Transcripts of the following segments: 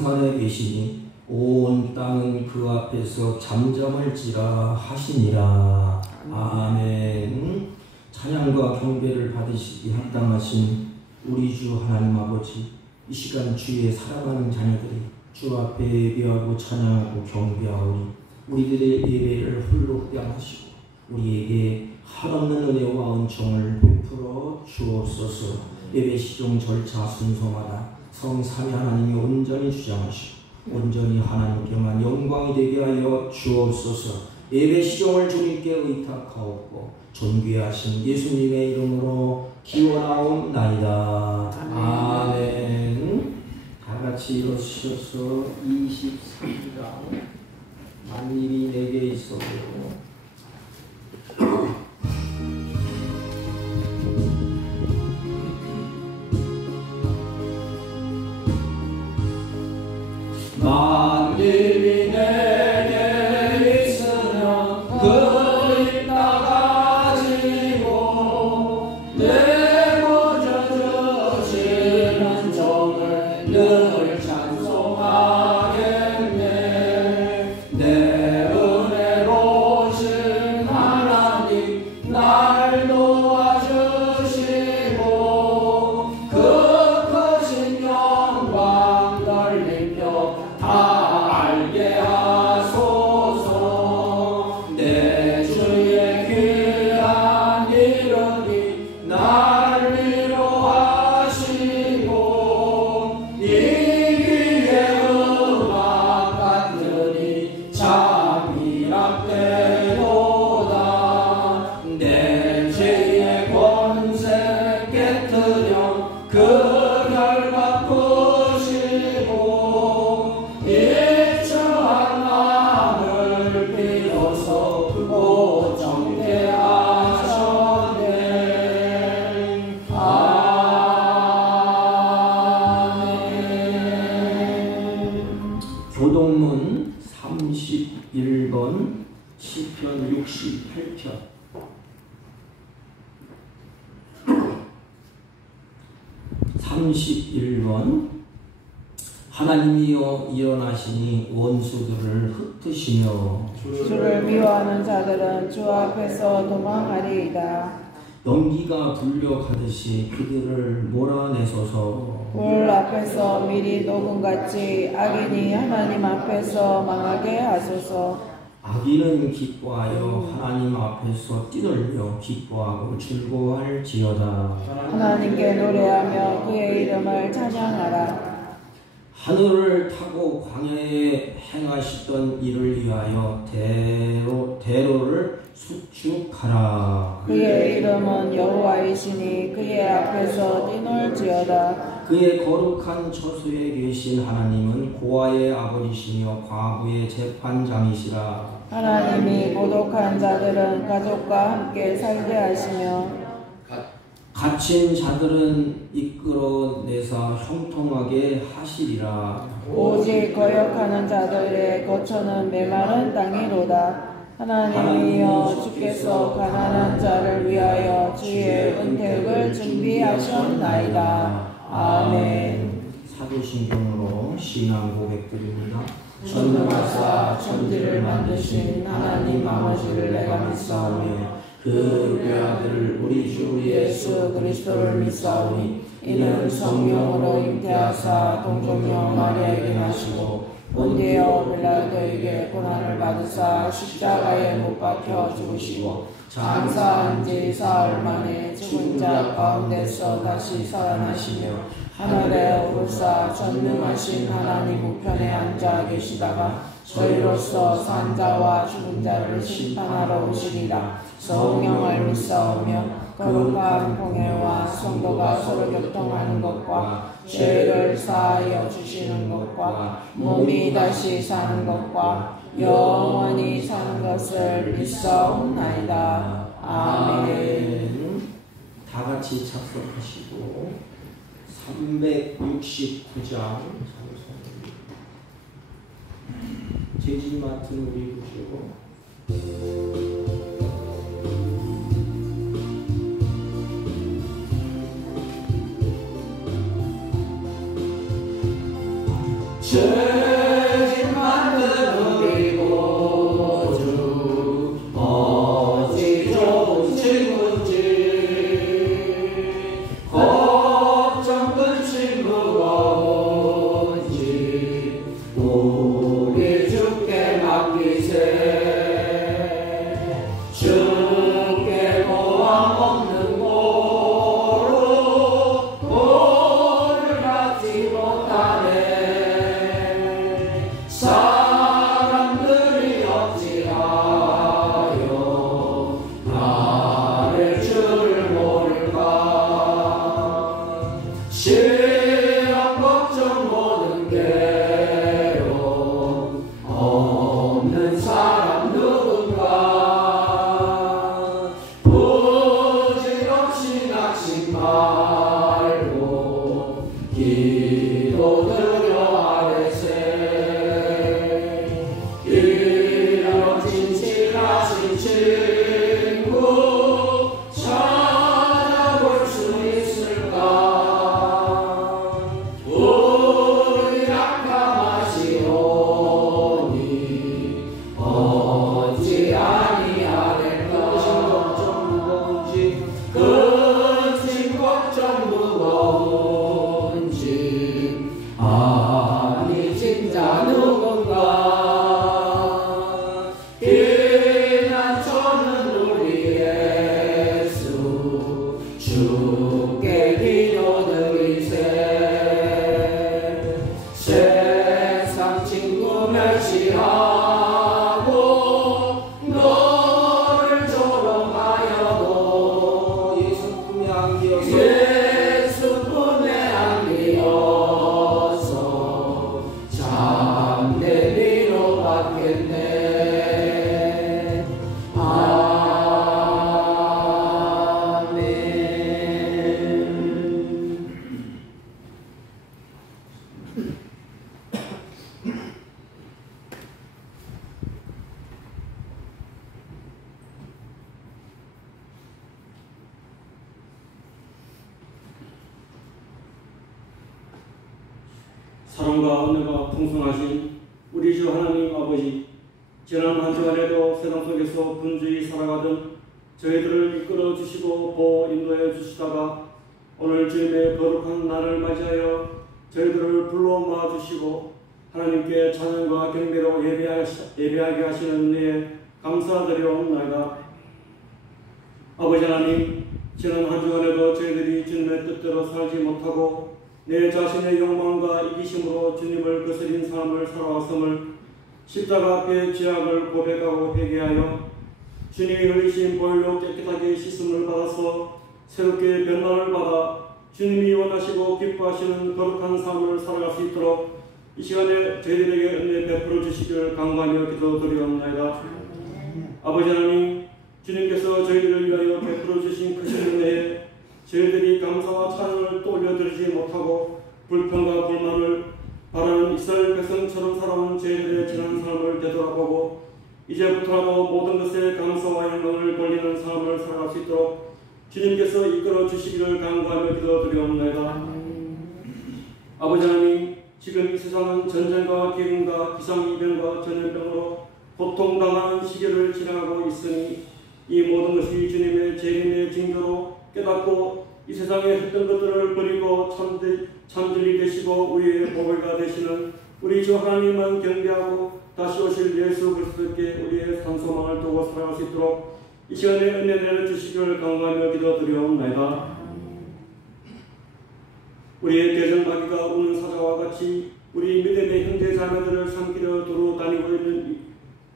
성산에 계시니 온 땅은 그 앞에서 잠잠할지라 하시니라. 아멘. 찬양과 경배를 받으시기 합당하신 우리 주 하나님 아버지, 이 시간 주의 사랑하는 자녀들이 주 앞에 예배하고 찬양하고 경배하오니 우리들의 예배를 홀로 흡양하시고 우리에게 한없는 은혜와 은총을 베풀어 주옵소서. 예배 시종 절차 순서마다 성삼위 하나님이 온전히 주장하시고 온전히 하나님께만 영광이 되게 하여 주옵소서. 예배 시종을 주님께 의탁하옵고 존귀하신 예수님의 이름으로 기원하옵나이다. 아멘. 다같이 일어서셔서 23장 만일이 내게 있어도 만일이 내게 있으면 그입 나가지고 내고 젖어지는 종을 늘 찬송하겠네. 내 은혜로우신 하나님 날 도와주시고 그 크신 영광 돌리며 다 알게 하소서. 내 주의 귀한 이름이 날 위로하시고 이 귀의 음악 같으니 참 미랍되도다. 내 죄의 권세 깨뜨려 그 결과 푸시고 일처한 마음을 비로소 오정케 하셨네. 아멘. 교동문 31번 시편 68편 31번 하나님이여 일어나시니 원수들을 흩으시며 주를 미워하는 자들은 주 앞에서 도망하리이다. 연기가 불려가듯이 그들을 몰아내소서. 물 앞에서 미리 녹음같이 악인이 하나님 앞에서 망하게 하소서. 악인은 기뻐하여 하나님 앞에서 뛰놀며 기뻐하고 즐거워할지어다. 하나님께 노래하며 그의 이름을 찬양하라. 하늘을 타고 광야에 행하시던 이를 위하여 대로를 수축하라. 그의 이름은 여호와이시니 그의 앞에서 뛰놀지어다. 그의 거룩한 처소에 계신 하나님은 고아의 아버지시며 과부의 재판장이시라. 하나님이 고독한 자들은 가족과 함께 살게 하시며 갇힌 자들은 이끌어내사 형통하게 하시리라. 오직 거역하는 자들의 거처는 메마른 땅이로다. 하나님이여 주께서 가난한 자를 위하여 주의 은택을 준비하셨나이다. 아멘. 사도신경으로 신앙 고백드립니다. 전능하사 천지를 만드신 하나님 아버지를 내가 믿사오며 그 외아들 우리 주 예수 그리스도를 믿사오니 이는 성령으로 잉태하사 동정녀 마리아에게 나시고 본디오 빌라도에게 고난을 받으사 십자가에 못 박혀 죽으시고 장사한 지 사흘 만에 죽은 자 가운데서 다시 살아나시며 하늘에 오르사 전능하신 하나님 우편에 앉아 계시다가 저희로서 산 자와 죽은 자를 심판하러 오시리라. 성령을 믿사오며 거룩한 공회와 성도가 서로 교통하는 것과 죄를 사하여 주시는 것과 몸이 다시 사는 것과 영원히 사는 것을 믿사옵나이다. 아멘. 다 같이 작성하시고 369장 재진 맡은 우리 구시고 죄진 만드는 우리 구주 어찌 좋은 친구인지 걱정 큰 친구가 온지 우리 주께 맡기세. 주께 보람 없는 고로 도를 받지 못하네. 사람들이 어찌하여 나를 주를 모를까. 시험 걱정 모든 괴로움 없는 사람 누군가. 부질없이 낙심 말고 기도드려 아뢰세. 이런 진실하신 친구 찾아볼 수 있을까. 우리 약함하시오니 어찌 아니하될까. 근심 걱정 무거운지 아니 진짜 누군가. 피난처는 우리 예수 주께 기도드리세. 세상 친구 멸시하고 너를 조롱하여도 예수 품에 안기어서 참된 위로 받겠네. 아멘. 사랑과 은혜가 풍성하신 우리 주 하나님 아버지, 지난 한 주간에도 세상 속에서 분주히 살아가던 저희들을 이끌어 주시고 보호 인도해 주시다가 오늘 주님의 거룩한 날을 맞이하여 저희들을 불러 모아 주시고 하나님께 찬양과 경배로 예배하게 하시는 은혜에 감사드리옵나이다. 아버지 하나님, 지난 한 주간에도 저희들이 주님의 뜻대로 살지 못하고 내 자신의 욕망과 이기심으로 주님을 거스린 삶을 살아왔음을 십자가 앞에 죄악을 고백하고 회개하여 주님이 흘리신 보혈로 깨끗하게 씻음을 받아서 새롭게 변화를 받아 주님이 원하시고 기뻐하시는 거룩한 삶을 살아갈 수 있도록 이 시간에 저희들에게 은혜 베풀어 주시기를 간구하며 기도드리옵나이다. 아버지 하나님, 주님께서 저희들을 위하여 베풀어 주신 크신 은혜에 저희들이 감사와 찬양을 또 올려드리지 못하고 불평과 불만을 바라는 이스라엘 백성처럼 살아온 저희들의 지난 삶을 되돌아보고 이제부터라도 모든 것에 감사와 영광을 돌리는 삶을 살아갈 수 있도록 주님께서 이끌어 주시기를 간구하며 기도드리옵나이다. 아버지 하나님, 지금 이 세상은 전쟁과 기근과 기상이변과 전염병으로 고통당하는 시기를 지나가고 있으니 이 모든 것이 주님의 재림의 징조로 깨닫고 이 세상에 했던 것들을 버리고 참진리 되시고 우리의 보배가 되시는 우리 주 하나님만 경배하고 다시 오실 예수 그리스도께 우리의 산소망을 두고 살아갈 수 있도록 이 시간에 은혜 내려주시기를 간구하며 기도드리옵나이다. 우리의 개정마귀가 우는 사자와 같이 우리 믿음의 형제 자매들을 삼키려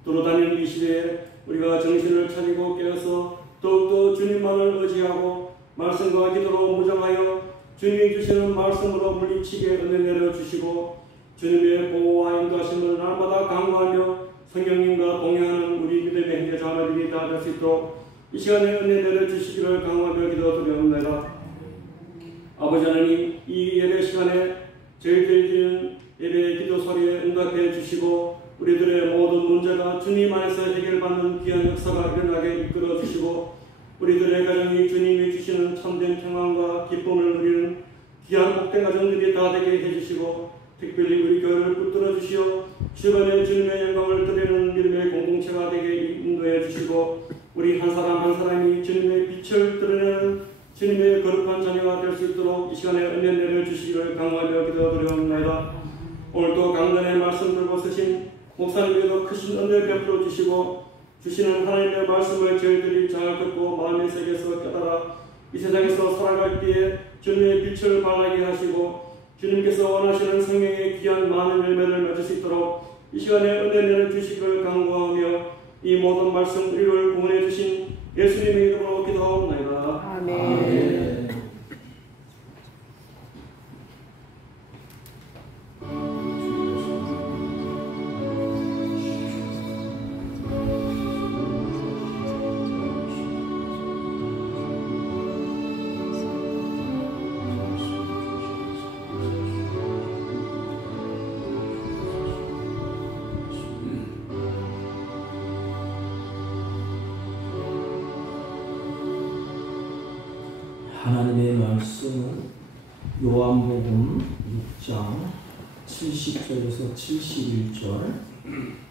도로다니는 이 시대에 우리가 정신을 차리고 깨어서 더욱더 주님만을 의지하고 말씀과 기도로 무장하여 주님이 주시는 말씀으로 물리치게 은혜 내려주시고 주님의 보호와 인도하심을 날마다 강구하며 성령님과 동행하는 우리 믿음의 형제 자매들이 다 될 수 있도록 이 시간에 은혜 내려주시기를 강구하며 기도드리옵나이다. 아버지 하나님, 이 예배 시간에 저희들이 드리는 예배의 기도 소리에 응답해 주시고 우리들의 모든 문제가 주님 안에서 해결받는 귀한 역사가 일어나게 이끌어 주시고 우리들의 가정이 주님이 주시는 참된 평안과 기쁨을 누리는 귀한 복된 가정들이 다 되게 해주시고 특별히 우리 교회를 붙들어 주시어 주변에 주님의 영광을 드리는 믿음의 공동체가 되게 인도해 주시고 우리 한 사람 한 사람이 주님의 빛을 드러내는 주님의 거룩한 자녀가 될 수 있도록 이 시간에 은혜 내려주시기를 강구하며 기도드리옵나이다. 오늘도 강단의 말씀 들고 서신 목사님께도 크신 은혜 베풀어 주시고 주시는 하나님의 말씀을 저희들이 잘 듣고 마음의 세계에서 깨달아 이 세상에서 살아갈 때에 주님의 빛을 발하게 하시고 주님께서 원하시는 성령의 귀한 많은 열매를 맺을 수 있도록 이 시간에 은혜 내려주시기를 강구하며 이 모든 말씀 우리를 구원해 주신 예수님의 이름으로 기도하옵나이다. 아멘. 아멘. 하나님의 말씀은 요한복음 6장 70절에서 71절,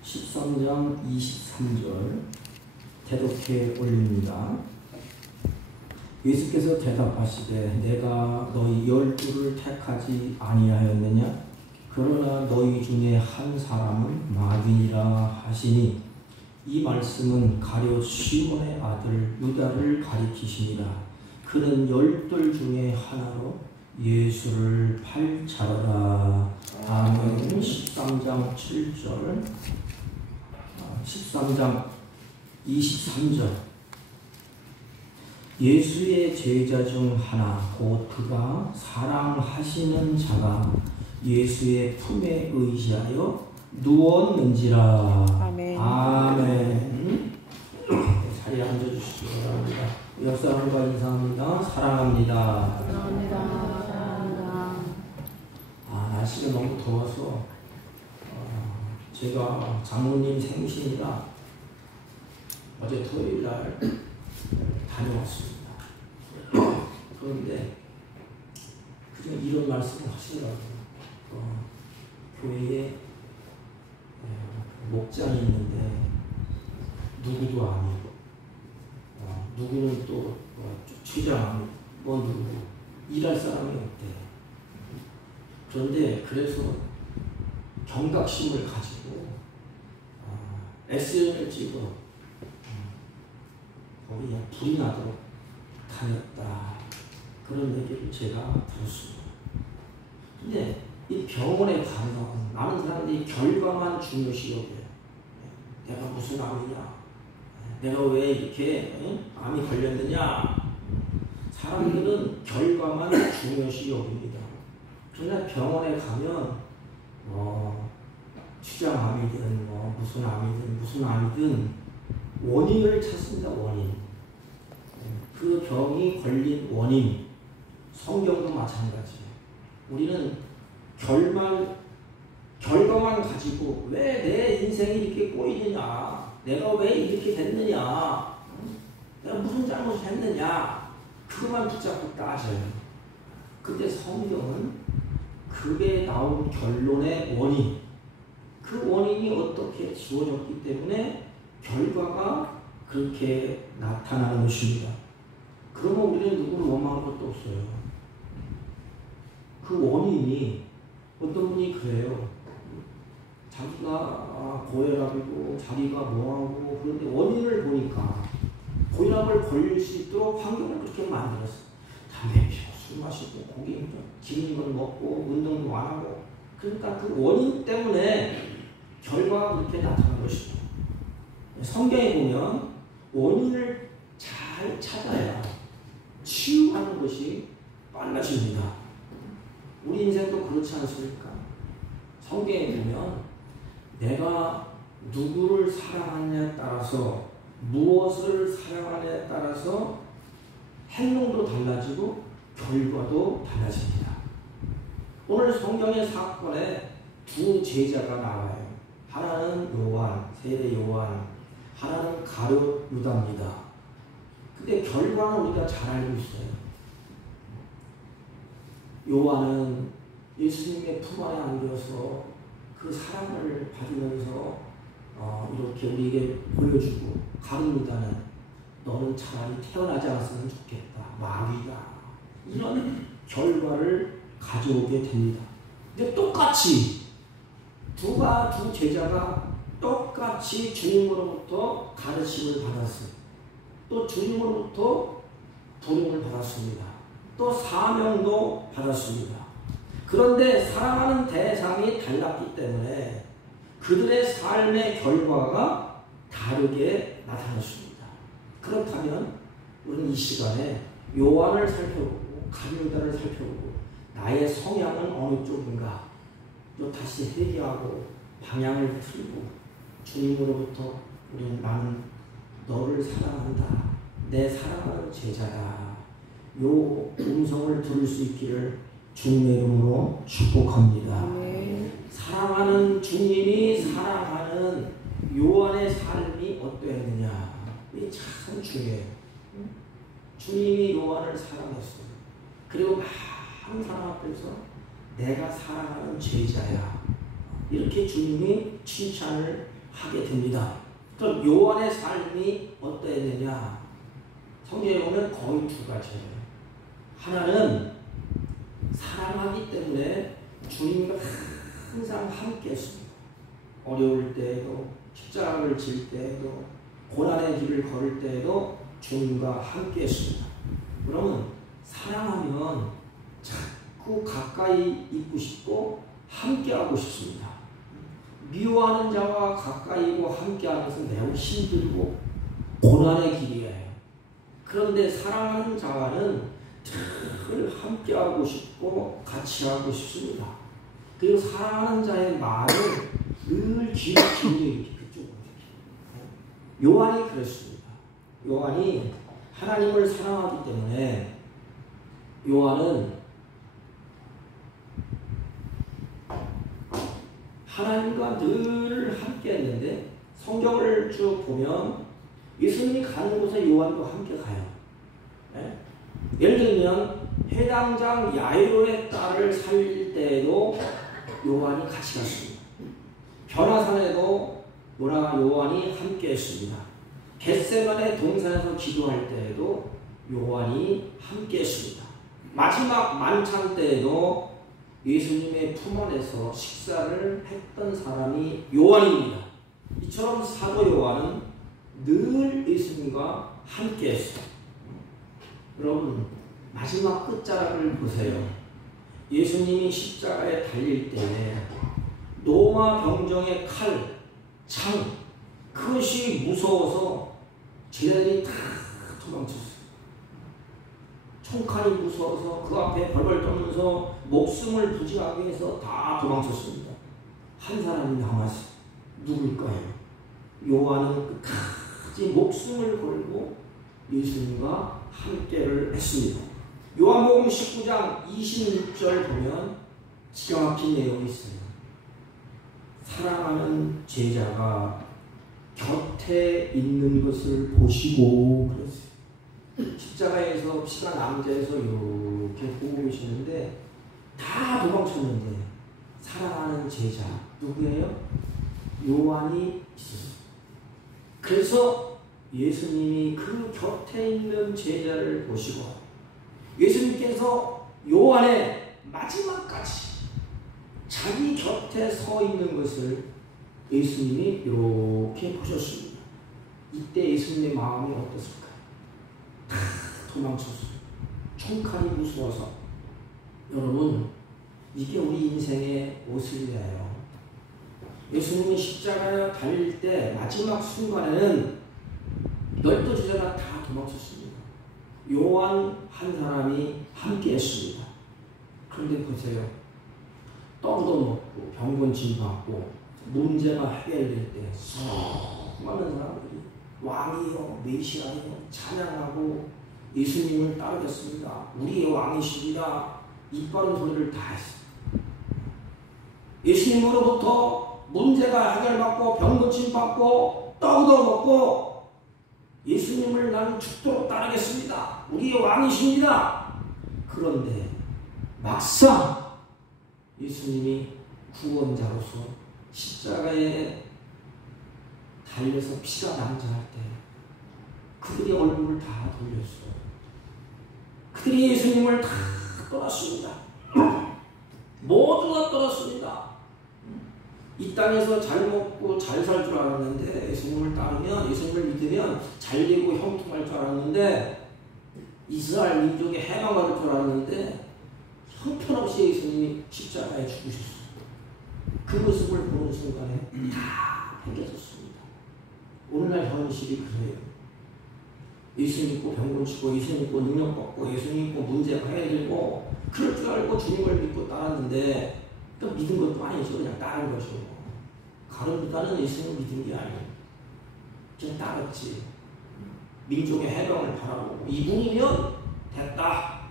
13장 23절 대독해 올립니다. 예수께서 대답하시되 내가 너희 12를 택하지 아니하였느냐? 그러나 너희 중에 한 사람은 마귀니라 하시니 이 말씀은 가룟 시몬의 아들 유다를 가리키시니라. 그는 12 중에 하나로 예수를 팔자라. 아멘. 13장 7절, 13장 23절. 예수의 제자 중 하나 곧 그가 사랑하시는 자가 예수의 품에 의지하여 누웠는지라. 아멘. 아멘. 자리에 앉아주시기 바랍니다. 역사함과 인사합니다. 사랑합니다. 사랑합니다. 날씨가 너무 더워서 제가 장모님 생신이라 어제 토요일 날 다녀왔습니다. 그런데 그냥 이런 말씀을 하시더라고요. 교회에 목장이 있는데 누구도 아니고 누구는 또 최장 누구 일할 사람이 없대. 그런데 그래서 경각심을 가지고 SN을 찍어 거기 그냥 불이 나도록 다녔다. 그런 얘기를 제가 들었습니다. 근데 이 병원에 가면 많은 사람들이 결과만 중요시 여겨요. 내가 무슨 암이냐? 내가 왜 이렇게 암이 걸렸느냐? 사람들은 결과만 중요시 여깁니다. 그러나 병원에 가면 추장암이든 무슨 암이든 원인을 찾습니다. 원인. 그 병이 걸린 원인. 성경도 마찬가지예요. 우리는 결과만 가지고 왜 내 인생이 이렇게 꼬이느냐? 내가 왜 이렇게 됐느냐? 내가 무슨 잘못을 했느냐? 그것만 붙잡고 따져요. 근데 성경은 그게 나온 결론의 원인, 그 원인이 어떻게 주어졌기 때문에 결과가 그렇게 나타나는 것입니다. 그러면 우리는 누구를 원망할 것도 없어요. 그 원인이 어떤 분이 그래요. 자기가 고혈압이고 자기가 뭐하고 그런데 원인을 보니까 고혈압을 걸릴 수 있도록 환경을 그렇게 만들었어. 담배 피우고 술 마시고 고기 기름진 걸 먹고 운동도 안 하고 그러니까 그 원인 때문에 결과가 그렇게 나타난 것이죠. 성경에 보면 원인을 잘 찾아야 치유하는 것이 빨라집니다. 우리 인생도 그렇지 않습니까? 성경에 보면 내가 누구를 사랑하느냐에 따라서 무엇을 사랑하느냐에 따라서 행동도 달라지고 결과도 달라집니다. 오늘 성경의 사건에 두 제자가 나와요. 하나는 요한, 세례 요한, 하나는 가룟 유다입니다. 근데 결과는 우리가 잘 알고 있어요. 요한은 예수님의 품 안에 안겨서 그 사랑을 받으면서 이렇게 우리에게 보여주고 가릅니다는 너는 차라리 태어나지 않았으면 좋겠다. 마귀가. 이런 결과를 가져오게 됩니다. 근데 똑같이 두 제자가 똑같이 주님으로부터 가르침을 받았어요. 또 주님으로부터 부름을 받았습니다. 또 사명도 받았습니다. 그런데 사랑하는 대상이 달랐기 때문에 그들의 삶의 결과가 다르게 나타났습니다. 그렇다면 우리는 이 시간에 요한을 살펴보고 가룟유다를 살펴보고 나의 성향은 어느 쪽인가 또 다시 회개하고 방향을 틀고 주님으로부터 나는 너를 사랑한다. 내 사랑하는 제자다. 요 음성을 들을 수 있기를 주님의 이름으로 축복합니다. 사랑하는 주님이 사랑하는 요한의 삶이 어떠했느냐. 이게 참 중요해요. 주님이 요한을 사랑했어요. 그리고 많은 사람 앞에서 내가 사랑하는 제자야. 이렇게 주님이 칭찬을 하게 됩니다. 그럼 요한의 삶이 어떠했느냐. 성경에 보면 거의 두 가지예요. 하나는 사랑하기 때문에 주님과 항상 함께 했습니다. 어려울 때에도 십자가를 질 때에도 고난의 길을 걸을 때에도 주님과 함께 했습니다. 그러면 사랑하면 자꾸 가까이 있고 싶고 함께 하고 싶습니다. 미워하는 자와 가까이 있고 함께 하면서 매우 힘들고 고난의 길이에요. 그런데 사랑하는 자와는 늘 함께 하고 싶고 같이 하고 싶습니다. 그리고 사랑하는 자의 말을 늘 귀에 이렇게 그쪽으로 요한이 그랬습니다. 요한이 하나님을 사랑하기 때문에 요한은 하나님과 늘 함께 했는데 성경을 쭉 보면 예수님이 가는 곳에 요한도 함께 가요. 네? 예를 들면 해당장 야이로의 딸을 살릴 때에도 요한이 같이 갔습니다. 변화산에도 요한이 함께 했습니다. 겟세마네 동산에서 기도할 때에도 요한이 함께 했습니다. 마지막 만찬 때에도 예수님의 품 안에서 식사를 했던 사람이 요한입니다. 이처럼 사도 요한은 늘 예수님과 함께 했어요. 여러분 마지막 끝자락을 보세요. 예수님이 십자가에 달릴 때 로마 병정의 칼, 창 그것이 무서워서 제자들이 다 도망쳤어요. 총칼이 무서워서 그 앞에 벌벌 떨면서 목숨을 부지하기 위해서 다 도망쳤습니다. 한 사람이 남았어요. 누굴까요? 요한은 끝까지 목숨을 걸고 예수님과 함께를 했습니다. 요한복음 19장 26절 보면 기가 막힌 내용이 있어요. 사랑하는 제자가 곁에 있는 것을 보시고 그랬어요. 십자가에서 피가 남자에서 이렇게 보고 계시는데 다 도망쳤는데 사랑하는 제자 누구예요? 요한이 있었어요. 그래서 예수님이 그 곁에 있는 제자를 보시고 예수님께서 요한의 마지막까지 자기 곁에 서 있는 것을 예수님이 이렇게 보셨습니다. 이때 예수님의 마음이 어떻습니까? 다 도망쳤어요. 총칼이 무서워서. 여러분 이게 우리 인생의 모습이에요. 예수님이 십자가에 달릴 때 마지막 순간에는 12제자가 다 도망쳤습니다. 요한 한 사람이 함께 했습니다. 그런데 보세요. 떡도 먹고 병곤침 받고 문제가 해결될 때 수많은 사람들이 왕이요 메시아요 찬양하고 예수님을 따르겠습니다. 우리의 왕이십니다. 이빠른 소리를 다 했어요. 예수님으로부터 문제가 해결받고 병곤침 받고 떡도 먹고 예수님을 나는 죽도록 따르겠습니다. 우리의 왕이십니다. 그런데 막상 예수님이 구원자로서 십자가에 달려서 피가 낭자할 때 그들이 얼굴을 다 돌렸어. 그들이 예수님을 다 떠났습니다. 모두가 떠났습니다. 이 땅에서 잘 먹고 잘 살 줄 알았는데, 예수님을 따르면, 예수님을 믿으면 잘 되고 형통할 줄 알았는데, 이스라엘 민족의 해방받을 줄 알았는데 형편없이 예수님이 십자가에 죽으셨어요. 그 모습을 보는 순간에 다 팽개졌습니다. 오늘날 현실이 그래요. 예수 믿고 병 고치고, 예수 믿고 능력 받고, 예수 믿고 문제가 해결되고 그럴 줄 알고 주님을 믿고 따랐는데 또 믿은 것도 아니죠. 그냥 따른 것이고. 가룟유다는 예수님을 믿은 게 아니에요. 그냥 따랐지. 민족의 해방을 바라보고 이분이면 됐다.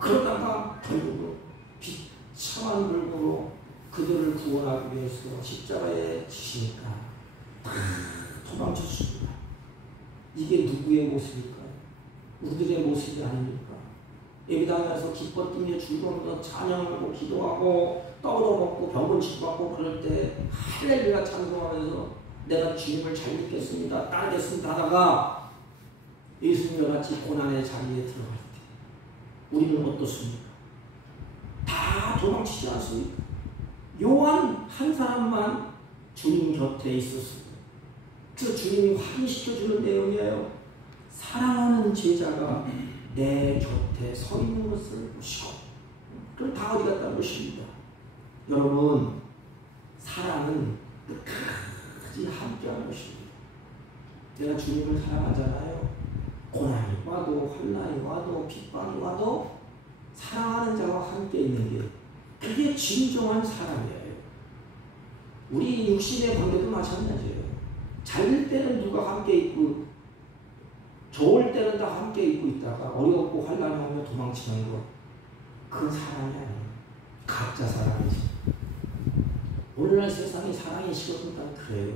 그러다가 결국은 비참한 물고로 그들을 구원하기 위해서 십자가에 지시니까 도망쳤습니다. 이게 누구의 모습일까요? 우리들의 모습이 아닙니까? 예배당에서 기뻐 뛰며 즐거우면서 찬양하고 기도하고 떡으로 먹고 병을 치료받고 그럴 때 할렐루야 찬송하면서 내가 주님을 잘 믿겠습니다, 따르겠습니다 하다가 예수님과 같이 고난의 자리에 들어갈 때 우리는 어떻습니까? 다 도망치지 않습니까? 요한 한 사람만 주님 곁에 있었습니다. 그 주님이 확인시켜주는 내용이에요. 사랑하는 제자가 내 곁에 서 있는 것을 보시고. 그럼 다 어디 갔다는 것입니다. 여러분, 사랑은 끝까지 함께하는 것입니다. 내가 주님을 사랑하잖아요. 고난이 와도 환난이 와도 핍박이 와도 사랑하는 자와 함께 있는 게 그게 진정한 사랑이에요. 우리 육신의 관계도 마찬가지예요. 잘 될 때는 누가 함께 있고 좋을 때는 다 함께 있고 있다가 어렵고 환난이 오면 도망치는 거, 그건 사랑이 아니에요. 각자 사랑이지. 오늘날 세상에 사랑이 식어진다는 그래요.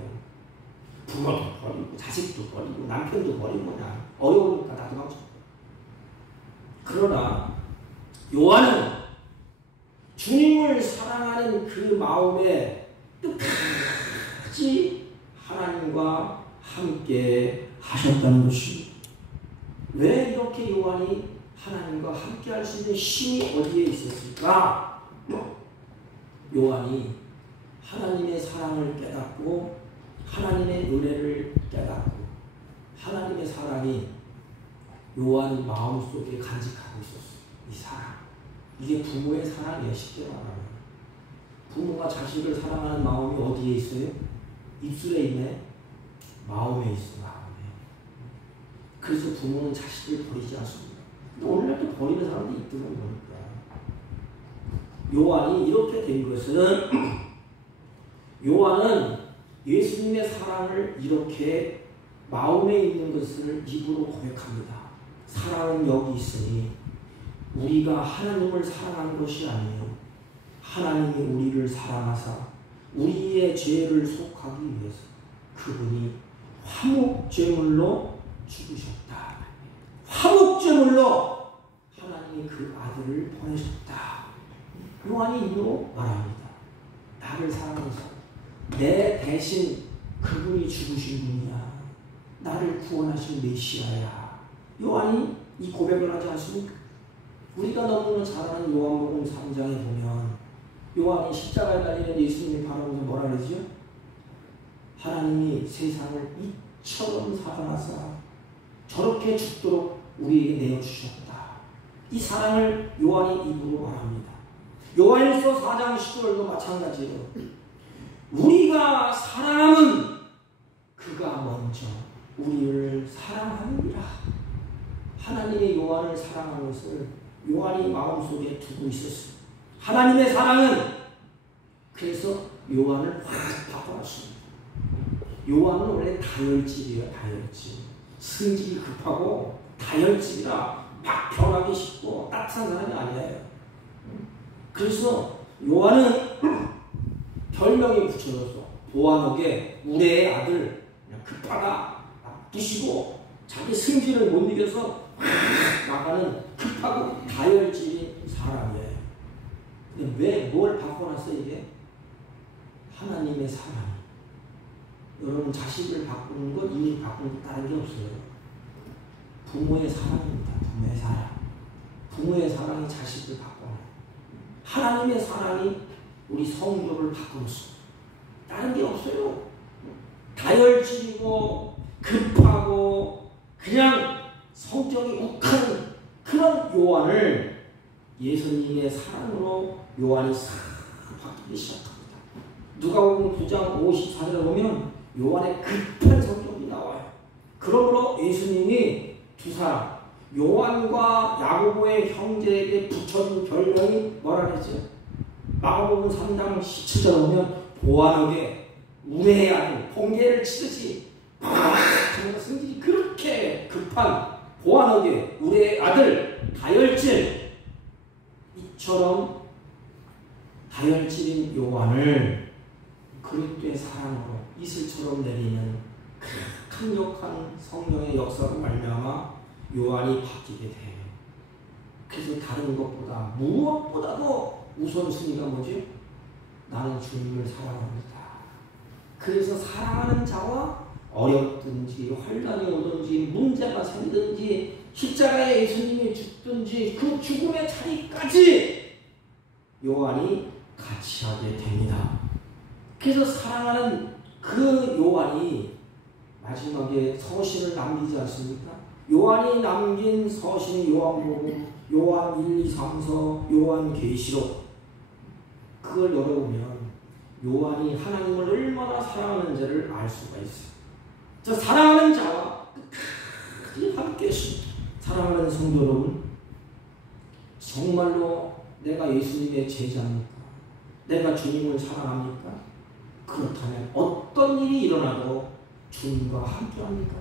부모도 버리고 자식도 버리고 남편도 버리고 그냥 어려우니까 다 도망쳐. 그러나 요한은 주님을 사랑하는 그 마음에 끝까지 하나님과 함께 하셨다는 것입니다. 왜 이렇게 요한이 하나님과 함께 할 수 있는 힘이 어디에 있었을까? 요한이 하나님의 사랑을 깨닫고 하나님의 은혜를 깨닫고 하나님의 사랑이 요한 마음속에 간직하고 있었어요. 이 사랑. 이게 부모의 사랑이에요. 쉽게 말하면. 부모가 자식을 사랑하는 마음이 어디에 있어요? 입술에 있네. 마음에 있어. 마음에. 그래서 부모는 자식을 버리지 않습니다. 근데 오늘날도 버리는 사람도 있더라고요. 보니까. 요한이 이렇게 된 것은 요한은 예수님의 사랑을 이렇게 마음에 있는 것을 입으로 고백합니다. 사랑은 여기 있으니 우리가 하나님을 사랑한 것이 아니요 하나님이 우리를 사랑하사 우리의 죄를 속하기 위해서 그분이 화목제물로 죽으셨다. 화목제물로 하나님이 그 아들을 보내셨다. 요한이 입으로 말합니다. 나를 사랑해서 내 대신 그분이 죽으신 분이야. 나를 구원하신 메시아야. 요한이 이 고백을 하지 않습니까? 우리가 너무나 잘 아는 요한복음 3장에 보면 요한이 십자가에 달리는 예수님이 바라보면서 뭐라 그러죠? 하나님이 세상을 이처럼 사랑하사 저렇게 죽도록 우리에게 내어주셨다. 이 사랑을 요한이 입으로 말합니다. 요한일서 4장 10절도 마찬가지예요. 우리가 사랑하면 그가 먼저 우리를 사랑하느니라. 하나님의 요한을 사랑하는 것을 요한이 마음속에 두고 있었습니다. 하나님의 사랑은 그래서 요한을 확 바꿔놨습니다. 요한은 원래 다혈질이에요. 다혈질. 성질이 급하고 다혈질이라 막 변하기 쉽고 따뜻한 사람이 아니에요. 그래서 요한은 별명이 붙여졌어. 보아녹의 우레의 아들. 그냥 급하다. 부시고 자기 성질을 못 이겨서 나가는 급하고 다혈질인 사람이에요. 근데 왜 뭘 바꿔놨어 이게? 하나님의 사랑. 여러분 자식을 바꾸는 것, 이미 바꾸는 것 다른 게 없어요. 부모의 사랑입니다. 부모의 사랑. 부모의 사랑이 자식을 바꿔놔요. 하나님의 사랑이 우리 성도를 바꾸었어. 다른 게 없어요. 다혈질이고 급하고 그냥 성격이 욱한 그런 요한을 예수님의 사랑으로 요한이 싹 바뀌기 시작합니다. 누가복음 9장 54절에 보면 요한의 급한 성격이 나와요. 그러므로 예수님이 두 사람 요한과 야고보의 형제에게 붙여준 별명이 뭐라 그랬죠? 마가복음 3장 17절에 보면 보아하게 우레의 아들 번개를 치듯이 정말 성질이 그렇게 급한 보아하게 우레의 아들 다혈질 이처럼 다혈질인 요한을 그리스도의 사랑으로 이슬처럼 내리는 강력한 성령의 역사로 말미암아 요한이 바뀌게 돼요. 그래서 다른 것보다 무엇보다도 우선순위가 뭐지? 나는 주님을 사랑합니다. 그래서 사랑하는 자와 어렵든지 환난이 오든지 문제가 생기든지 십자가에 예수님이 죽든지 그 죽음의 자리까지 요한이 같이 하게 됩니다. 그래서 사랑하는 그 요한이 마지막에 서신을 남기지 않습니까? 요한이 남긴 서신이 요한복음, 요한 1, 2, 3서, 요한계시록. 그걸 열어보면 요한이 하나님을 얼마나 사랑하는지를 알 수가 있어요. 저 사랑하는 자와 끝까지 함께 했습니다. 사랑하는 성도 여러분, 정말로 내가 예수님의 제자입니까? 내가 주님을 사랑합니까? 그렇다면 어떤 일이 일어나도 주님과 함께 합니까?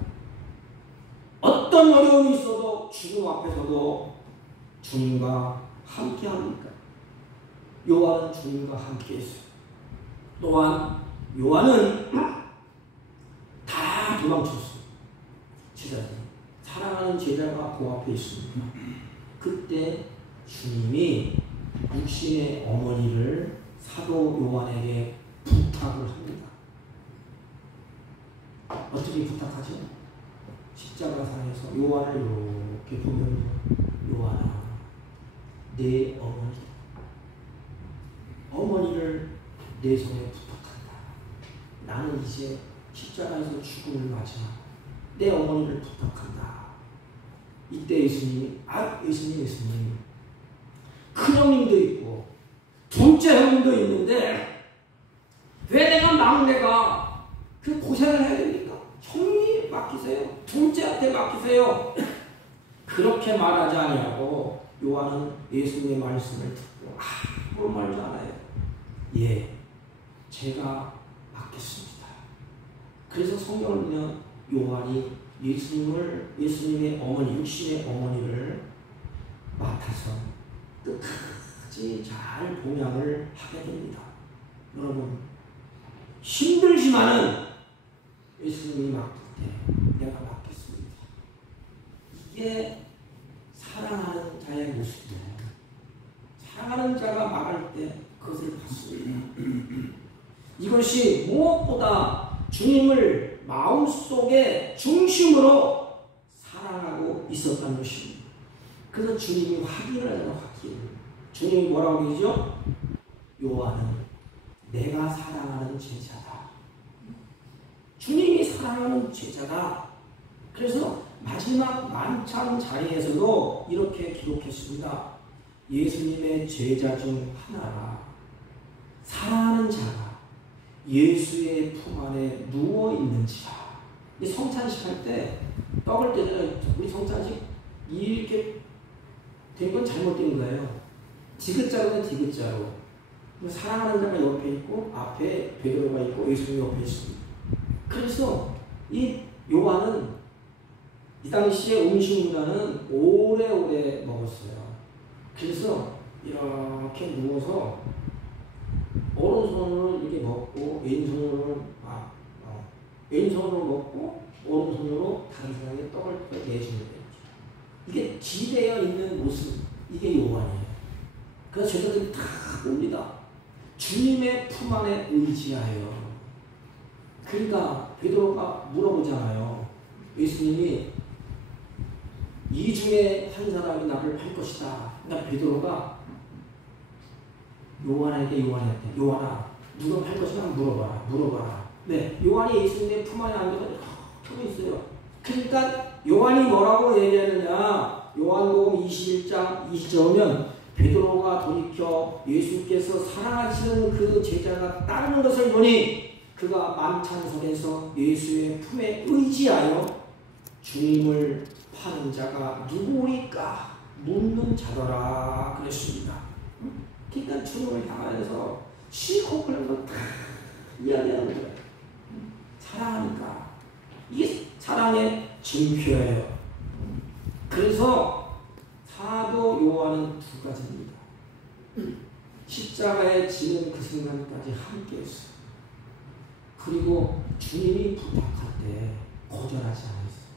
어떤 어려움이 있어도 죽음 앞에서도 주님과 함께 합니까? 요한은 주님과 함께 했어요. 또한 요한은 다 도망쳤어요. 제자들. 사랑하는 제자가 그 앞에 있습니다. 그때 주님이 육신의 어머니를 사도 요한에게 부탁을 합니다. 어떻게 부탁하죠? 십자가상에서 요한을 이렇게 보면서 요한아, 내 어머니를 내 손에 부탁한다. 나는 이제 십자가에서 죽음을 맞이하고 내 어머니를 부탁한다. 이때 예수님이 예수님 큰 형님도 있고 둘째 형님도 있는데 왜 내가 막내가 그 고생을 해야 됩니까? 형님 맡기세요. 둘째한테 맡기세요. 그렇게 말하지 아니하고 요한은 예수님의 말씀을 듣고 아무런 말도 안 해요. 예, 제가 맡겠습니다. 그래서 성경을 보면 요한이 예수님의 어머니, 육신의 어머니를 맡아서 끝까지 잘 봉양을 하게 됩니다. 여러분, 힘들지만은 예수님이 맡길 때 내가 맡겠습니다. 이게 사랑하는 자의 모습이에요. 사랑하는 자가 말할 때 그것을 받습니다. 이것이 무엇보다 주님을 마음속에 중심으로 사랑하고 있었다는 것입니다. 그래서 주님이 확인을 해요. 주님이 뭐라고 그러죠? 요한은 내가 사랑하는 제자다. 주님이 사랑하는 제자다. 그래서 마지막 만찬 자리에서도 이렇게 기록했습니다. 예수님의 제자 중 하나라. 사랑하는 자가 예수의 품 안에 누워있는지라. 성찬식 할 때 떡을 떼잖아요. 우리 성찬식 이렇게 된 건 잘못된 거예요. 디귿자로는 디귿자로. 사랑하는 자가 옆에 있고 앞에 베드로가 있고 예수님이 옆에 있습니다. 그래서 이 요한은 이 당시에 음식 문화는 오래오래 먹었어요. 그래서 이렇게 누워서 오른손으로 이렇게 먹고 왼손으로 먹고 오른손으로 다른 사람에게 떡을 내주는 거예요. 이게 기대어 있는 모습, 이게 요한이에요. 그래서 제자들이 다 옵니다. 주님의 품 안에 의지하여. 그러니까 베드로가 물어보잖아요. 예수님이 이 중에 한 사람이 나를 팔 것이다. 그러니까 베드로가 요한한테 요한아 누가 팔 것이냐 물어봐라. 네, 요한이 예수님의 품 안에 앉아서 하고 있어요. 그러니까 요한이 뭐라고 얘기하느냐. 요한복음 21장 20절 보면 베드로가 돌이켜 예수께서 사랑하시는 그 제자가 따르는 것을 보니 그가 만찬석에서 예수의 품에 의지하여 주님을 파는 자가 누구리까 묻는 자더라 그랬습니다. 그러니까 주님을 향하여서 실컷 그런 거 다 이야기하는 거예요. 사랑하니까. 이게 사랑의 징표예요. 그래서 사도 요한은 두 가지입니다. 십자가에 지는 그 순간까지 함께했어요. 그리고 주님이 부탁할 때 거절하지 않았어요.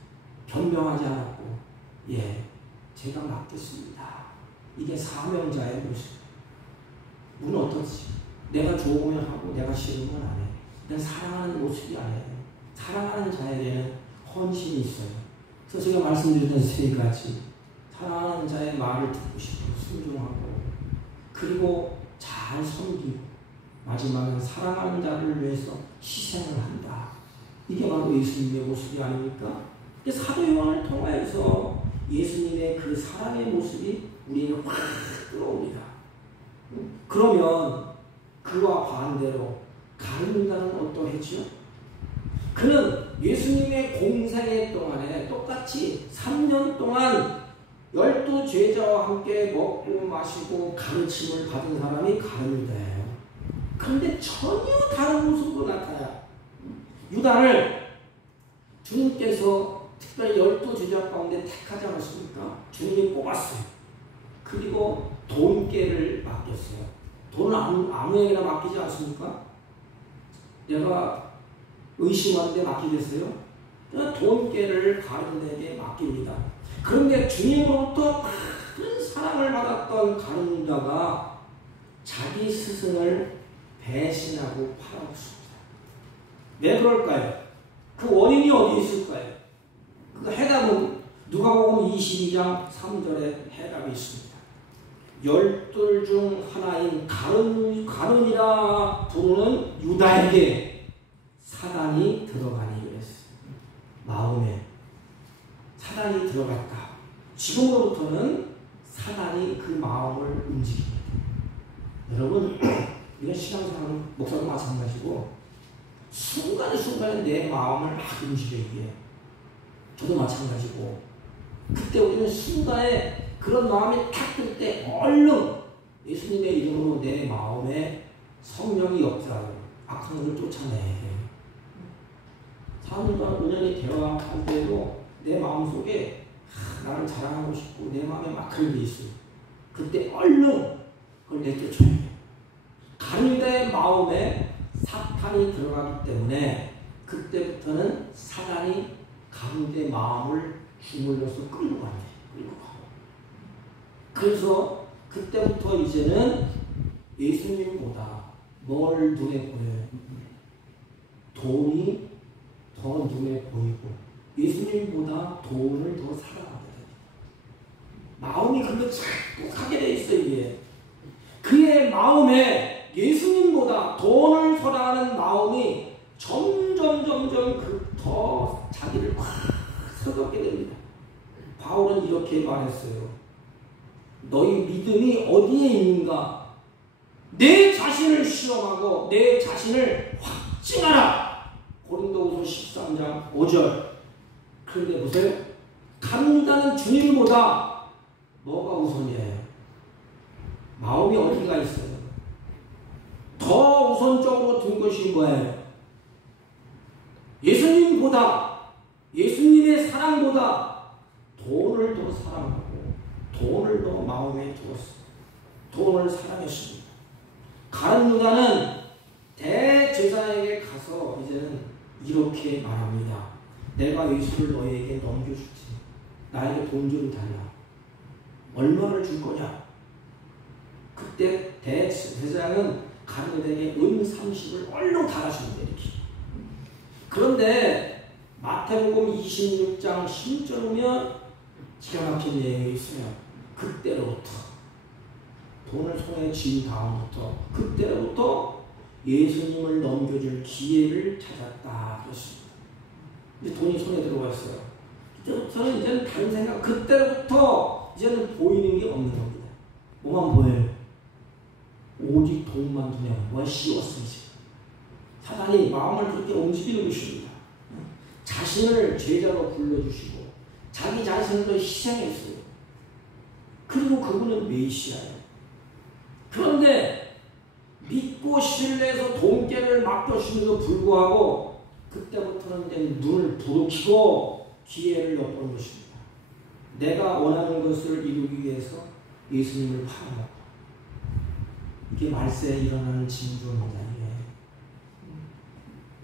변명하지 않았고, 예, 제가 맡겠습니다. 이게 사명자의 모습. 우리는 어떻지? 내가 좋으면 하고 내가 싫으면 안 해. 내가 사랑하는 모습이 아니에요. 사랑하는 자에게는 헌신이 있어요. 그래서 제가 말씀드렸던 세 가지. 사랑하는 자의 말을 듣고 싶고 순종하고, 그리고 잘 섬기고, 마지막은 사랑하는 자를 위해서 희생을 한다. 이게 바로 예수님의 모습이 아닙니까? 사도 요한을 통하여서 예수님의 그 사랑의 모습이 우리는 확 들어옵니다. 그러면 그와 반대로 가룟유다는 어떠했죠? 그는 예수님의 공생애 동안에 똑같이 3년 동안 12제자와 함께 먹고 마시고 가르침을 받은 사람이 가룟유다예요. 그런데 전혀 다른 모습으로 나타나요. 유다를 주님께서 특별히 12제자 가운데 택하지 않았습니까? 주님이 뽑았어요. 그리고 돈깨를 맡겼어요. 돈은 아무에게나 맡기지 않습니까? 내가 의심하는데 맡기겠어요? 돈깨를 가룟유다에게 맡깁니다. 그런데 주님으로부터 큰 사랑을 받았던 가룟유다가 자기 스승을 배신하고 팔아먹습니다. 왜 그럴까요? 그 원인이 어디 있을까요? 그 해답은 누가복음 22장 3절에 해답이 있습니다. 12 중 하나인 가룟이라 부르는 유다에게 사단이 들어가니 그랬어요. 마음에 사단이 들어갔다. 지금으로부터는 사단이 그 마음을 움직입니다. 여러분, 이런 신앙생활은 목사도 마찬가지고 순간순간에 내 마음을 막 움직이게. 저도 마찬가지고. 그때 우리는 순간에 그런 마음이 탁 들 때 얼른 예수님의 이름으로 내 마음에 성령이 역사하고 악한 것을 쫓아내. 사람들과 은연히 대화할 때도 내 마음속에 나를 자랑하고 싶고 내 마음에 막 그런 게 있어요. 그때 얼른 그걸 내쫓아야 돼요. 가룟유다의 마음에 사탄이 들어가기 때문에 그때부터는 사단이 가룟유다의 마음을 주물러서 끌고 가요. 그래서 그때부터 이제는 예수님보다 뭘 눈에 보여요? 돈이 더 눈에 보이고 예수님보다 돈을 더 사랑하게 됩니다. 마음이 그렇게 착하게 돼 있어요. 이게 그의 마음에 예수님보다 돈을 사랑하는 마음이 점점 더 자기를 확 서럽게 됩니다. 바울은 이렇게 말했어요. 너희 믿음이 어디에 있는가? 내 자신을 시험하고 내 자신을 확증하라. 고린도후서 13장 5절. 그런데 보세요. 가룟유다는 주님보다 뭐가 우선이에요? 마음이 어디가 있어요? 더 우선적으로 둔 것이 뭐예요? 예수님보다, 예수님의 사랑보다 돈을 더 사랑하고 돈을 더 마음에 두었어요. 돈을 사랑했습니다. 가룟유다는 대제사장에게 가서 이제는 이렇게 말합니다. 내가 예수를 너희에게 넘겨주지. 나에게 돈 좀 달라. 얼마를 줄 거냐? 그때 대제사장은 가룟유다에게 은 30을 얼른 달아주는데 이렇게. 그런데 마태복음 26장 10절 보면 기가 막힌 내용이 있어요. 그때로부터 돈을 손에 쥔 다음부터 그때로부터 예수님을 넘겨줄 기회를 찾았다 그랬습니다. 이제 돈이 손에 들어왔어요. 그때부터는 이제는 다른 생각, 그때부터 이제는 보이는 게 없는 겁니다. 뭐만 보여요? 오직 돈만 두면 뭐 씌웠습니다. 사단이 마음을 그렇게 움직이는 것입니다. 자신을 제자로 불러주시고 자기 자신을 희생했어요. 그리고 그분은 메시아예요. 그런데 믿고 신뢰해서 돈깨를 맡겨주심에도 불구하고 그때부터는 이제 눈을 부르키고 기회를 엿보는 것입니다. 내가 원하는 것을 이루기 위해서 예수님을 팔아먹고 이게 말세에 일어나는 징조입니다.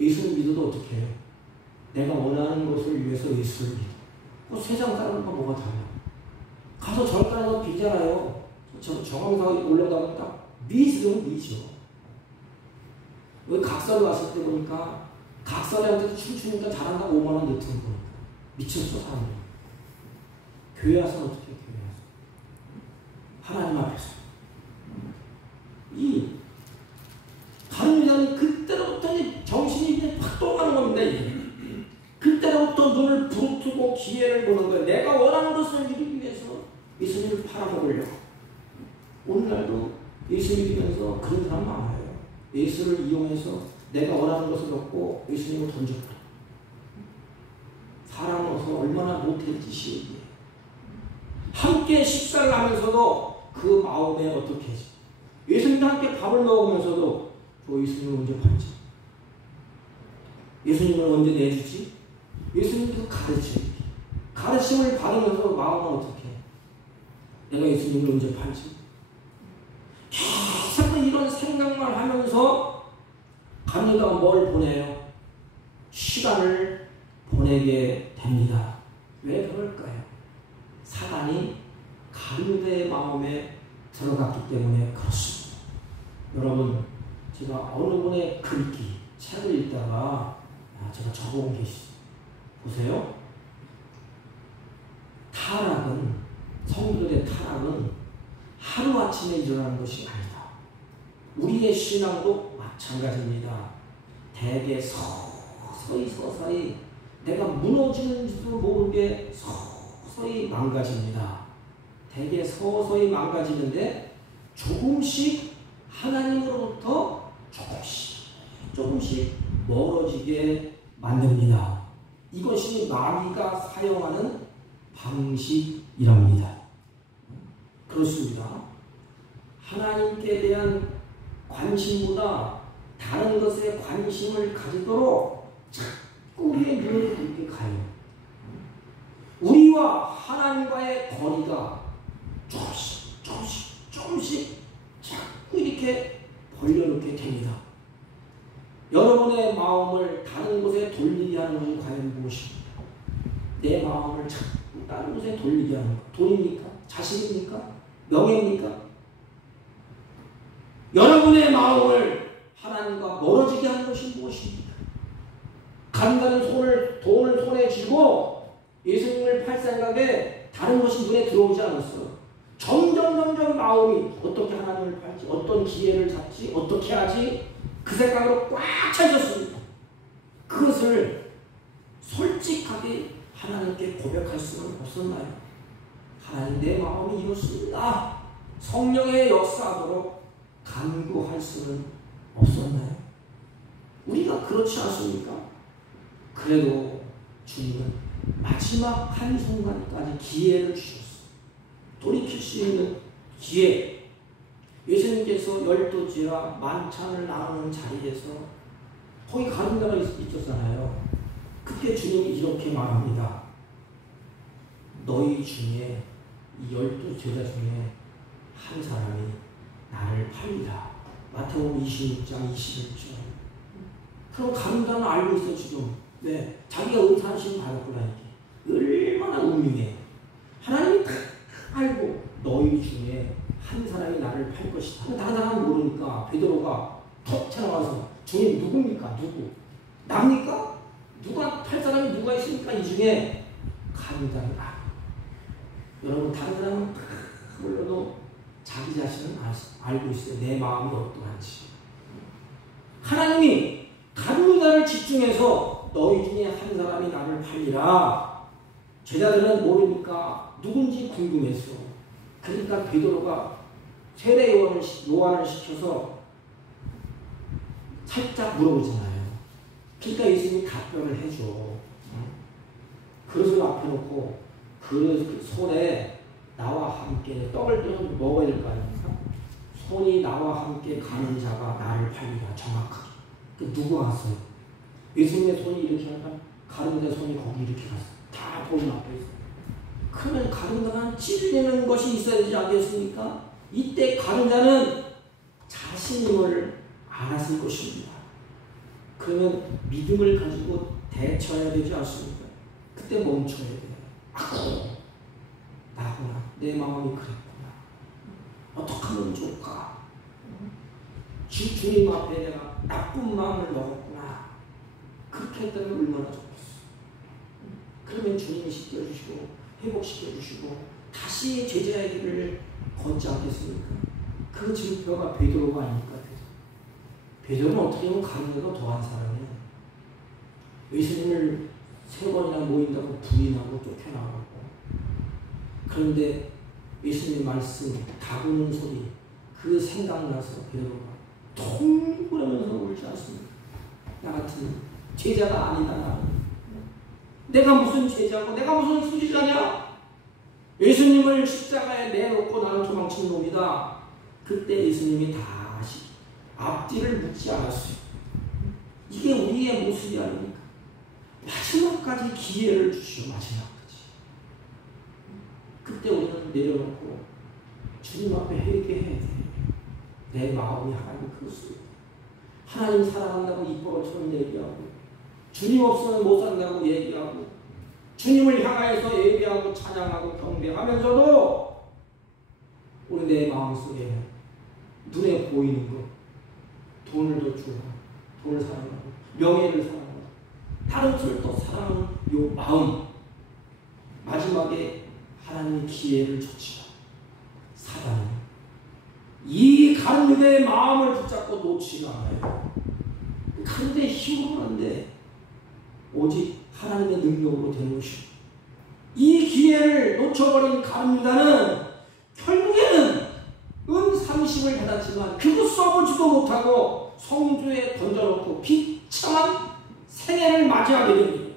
예수를 믿어도 어떻게 해요? 내가 원하는 것을 위해서 예수를 믿어. 세상 사람과 뭐가 달라? 가서 절간에서 비잖아요. 정황사에 올라가니까 미지면 미죠. 왜 각설에 왔을 때 보니까 각설이한테도 춤추니까 잘한다고 5만 원 내트는 거니까 미쳤어 사람들. 교회 와서 어떻게 해요? 교회 와서 하나님 앞에서 이 가룟 유다는 그때로부터 정신이 이제 확 돌아가는 겁니다. 그때로부터 눈을 부릅뜨고 기회를 보는 거예요. 내가 원하는 것을 이루기 위해서 예수님을 팔아먹으려고. 오늘날도 예수 믿으면서 그런 사람 많아요. 예수를 이용해서 내가 원하는 것을 얻고 예수님을 던졌다. 사람으로서 얼마나 못할 짓이에요. 함께 식사를 하면서도 그 마음에 어떻게 하지? 예수님과 함께 밥을 먹으면서도 저 예수님을 언제 팔지? 예수님을 언제 내주지? 예수님도 가르침을 받으면서 마음은 어떻게 해? 내가 예수님을 언제 팔지? 계속 이런 생각만 하면서 갑니다. 뭘 보내요? 시간을 보내게 됩니다. 왜 그럴까요? 사단이 가룟유다의 마음에 들어갔기 때문에 그렇습니다. 여러분, 제가 어느 분의 글귀, 책을 읽다가 제가 적어온 게 있어요. 보세요. 타락은, 성도들의 타락은 하루아침에 일어나는 것이 아니다. 우리의 신앙도 마찬가지입니다. 대개 서서히 내가 무너지는지도 모르게 서서히 망가집니다. 대개 서서히 망가지는데 조금씩 하나님으로부터 조금씩 멀어지게 만듭니다. 이것이 마귀가 사용하는 방식이랍니다. 그렇습니다. 하나님께 대한 관심보다 다른 것에 관심을 가지도록 자꾸 우리의 눈을 그렇게 가요. 우리와 하나님과의 거리가 조금씩 자꾸 이렇게 벌려놓게 됩니다. 여러분의 마음을 다른 곳에 돌리게 하는 것은 과연 무엇입니까? 내 마음을 자꾸 다른 곳에 돌리게 하는 것. 돈입니까? 자식입니까? 명예입니까? 여러분의 마음을 하나님과 멀어지게 하는 것이 무엇입니까? 간다는 돈을 손에 쥐고 예수님을 팔 생각에 다른 것이 눈에 들어오지 않았어요. 점점 마음이 어떻게 하나님을 팔지, 어떤 기회를 잡지, 어떻게 하지, 그 생각으로 꽉 차 있었습니다. 그것을 솔직하게 하나님께 고백할 수는 없었나요? 하나님, 내 마음이 이렇습니다. 성령의 역사하도록 간구할 수는 없었나요? 우리가 그렇지 않습니까? 그래도 주님은 마지막 한순간까지 기회를 주셨어요. 돌이킬 수 있는 기회. 예수님께서 12지와 만찬을 나누는 자리에서 거기 가는 데가 있었잖아요. 그때 주님이 이렇게 말합니다. 너희 중에 이 12제자 중에 한 사람이 나를 팔리라. 마태복음 26장 21절. 그럼 가는 데는 알고 있어 지금. 네, 자기가 은사하신 받았구나. 이게 얼마나 운명해. 하나님이 다 알고 너희 중에 한 사람이 나를 팔 것이다. 다른 사람은 모르니까 베드로가 톡 튀어나와서 주님 누굽니까? 누구? 납니까? 누가 팔 사람이 누가 있습니까? 이 중에 간다는 나. 여러분 다른 사람은 다 몰라도 자기 자신은 알고 있어요. 내 마음이 어떠한지. 하나님이 간유다를 집중해서 너희 중에 한 사람이 나를 팔리라. 제자들은 모르니까 누군지 궁금했어. 그러니까 베드로가 세례 요한을 시켜서 살짝 물어보잖아요. 그러니까 예수님이 답변을 해줘. 그릇을 앞에 놓고 그 손에 나와 함께 떡을 좀 먹어야 될 거 아닙니까? 손이 나와 함께 가는 자가 나를 팔리라. 정확하게. 누가 갔어요? 예수님의 손이 이렇게 하니까 가룟유다 손이 거기 이렇게 갔어요. 다 보이는 앞에 있어요. 그러면 가룟유다는 찔리는 것이 있어야 되지 않겠습니까? 이때 가룟유다는 자신임을 알았을 것입니다. 그러면 믿음을 가지고 대처해야 되지 않습니까? 그때 멈춰야 돼요. 나구나. 내 마음이 그랬구나. 어떻게 하면 좋을까? 주님 앞에 내가 나쁜 마음을 먹었구나. 그렇게 했다면 얼마나 좋겠어. 그러면 주님이 씻겨주시고 회복시켜주시고 다시 제자의 길을 걷지 않겠습니까? 그 증표가 베드로가 아닐까. 베드로는 어떻게 보면 가룟유다가 더한 사람이에요. 예수님을 3번이나 모인다고 부인하고 쫓겨나가고, 그런데 예수님의 말씀, 다구는 소리, 그 생각나서 베드로가 통그러면서 울지 않습니까? 나 같은 제자가 아니다. 나는 내가 무슨 제자고 내가 무슨 수지자냐? 예수님을 십자가에 내놓고 나는 도망친 놈이다. 그때 예수님이 다시 앞뒤를 묻지 않았어요. 이게 우리의 모습이 아닙니까? 마지막까지 기회를 주시오. 마지막까지. 그때 우리는 내려놓고 주님 앞에 회개해야 돼. 내 마음이 하나님 그렇습니다. 하나님 사랑한다고 입버릇처럼 얘기하고, 주님 없으면 못 산다고 얘기하고, 주님을 향하여서 예배하고 찬양하고 경배하면서도 우리 내 마음속에 눈에 보이는 것, 돈을 더 좋아하고, 돈을 사랑하고, 명예를 사랑하고, 다른 것을 더 사랑하는 요 마음, 마지막에 하나님의 기회를 줬지요. 사단은 이 가룟유다의 마음을 붙잡고 놓지가 않아요. 그런데 힘으로 하는데 오직 하나님의 능력으로 된 것이고, 이 기회를 놓쳐버린 가룟유다는 결국에는 은 30을 받았지만 그거 써보지도 못하고 성주에 던져놓고 비참한 생애를 맞이하게 됩니다.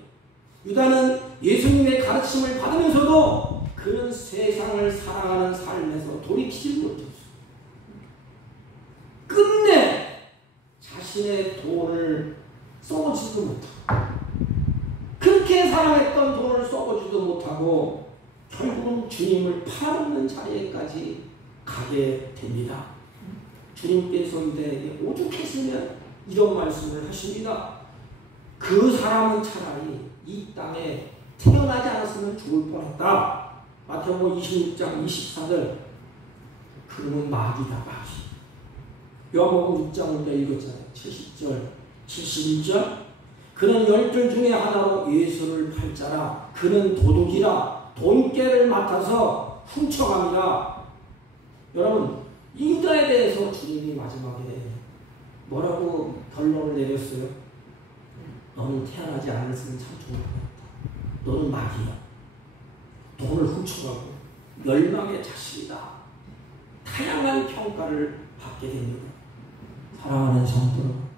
유다는 예수님의 가르침을 받으면서도 그는 세상을 사랑하는 삶에서 돌이키지 못했어요. 끝내 자신의 돈을 써보지도 못하고, 그렇게 사랑했던 돈을 써보지도 못하고 결국은 주님을 팔아먹는 자리에까지 가게 됩니다. 주님께서 유다에게 오죽했으면 이런 말씀을 하십니다. 그 사람은 차라리 이 땅에 태어나지 않았으면 죽을 뻔했다. 마태복음 26장 24절. 그러면 마귀다, 마귀. 요한복음 6장 우리가 읽었잖아요. 70절, 71절. 그는 12 중에 하나로 예수를 팔 자라. 그는 도둑이라 돈깨를 맡아서 훔쳐갑니다. 여러분, 유다에 대해서 주님이 마지막에 뭐라고 결론을 내렸어요? 너는 태어나지 않았으면 참 좋을 뻔했다. 너는 마귀야. 돈을 훔쳐가고 멸망의 자식이다. 다양한 평가를 받게 됩니다. 사랑하는 성도 여러분,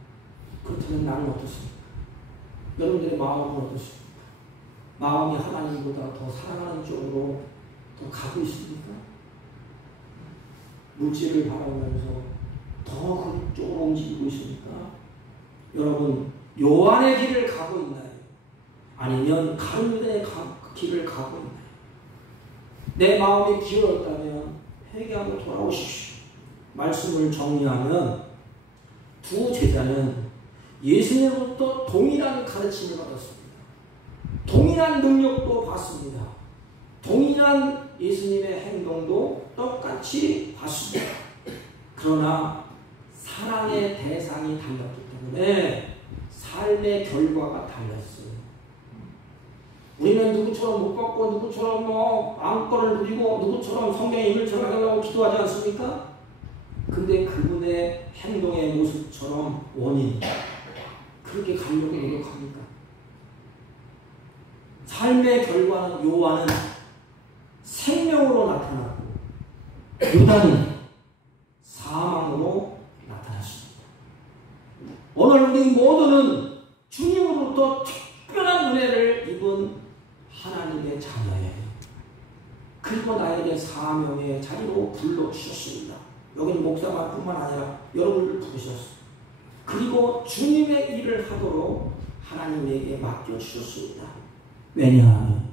그렇다면 나는 어떻습니까? 여러분들의 마음은 어떻습니까? 마음이 하나님보다 더 사랑하는 쪽으로 더 가고 있습니까? 물질을 바라보면서 더 그쪽으로 움직이고 있습니까? 여러분, 요한의 길을 가고 있나요? 아니면 가룟유다의 길을 가고 있나요? 내 마음이 기울었다면 회개하고 돌아오십시오. 말씀을 정리하면 두 제자는 예수님으로부터 동일한 가르침을 받았습니다. 동일한 능력도 받습니다. 동일한 예수님의 행동도 똑같이 봤습니다. 그러나 사랑의 대상이 달랐기 때문에 삶의 결과가 달랐어요. 우리는 누구처럼 못 받고 누구처럼 안건을 누리고 누구처럼 성경의 힘을 전하려고 기도하지 않습니까? 근데 그분의 행동의 모습처럼 원인 그렇게 가려고 노력합니까? 삶의 결과는 요한은 생명으로 나타났고 유다는 사망으로 나타났습니다. 오늘 우리 모두는 주님으로부터 특별한 은혜를 입은 하나님의 자녀예요. 그리고 나에게 사명의 자리로 불러주셨습니다. 여기는 목사만뿐만 아니라 여러분들 부르셨어요. 그리고 주님의 일을 하도록 하나님에게 맡겨주셨습니다. 왜냐하면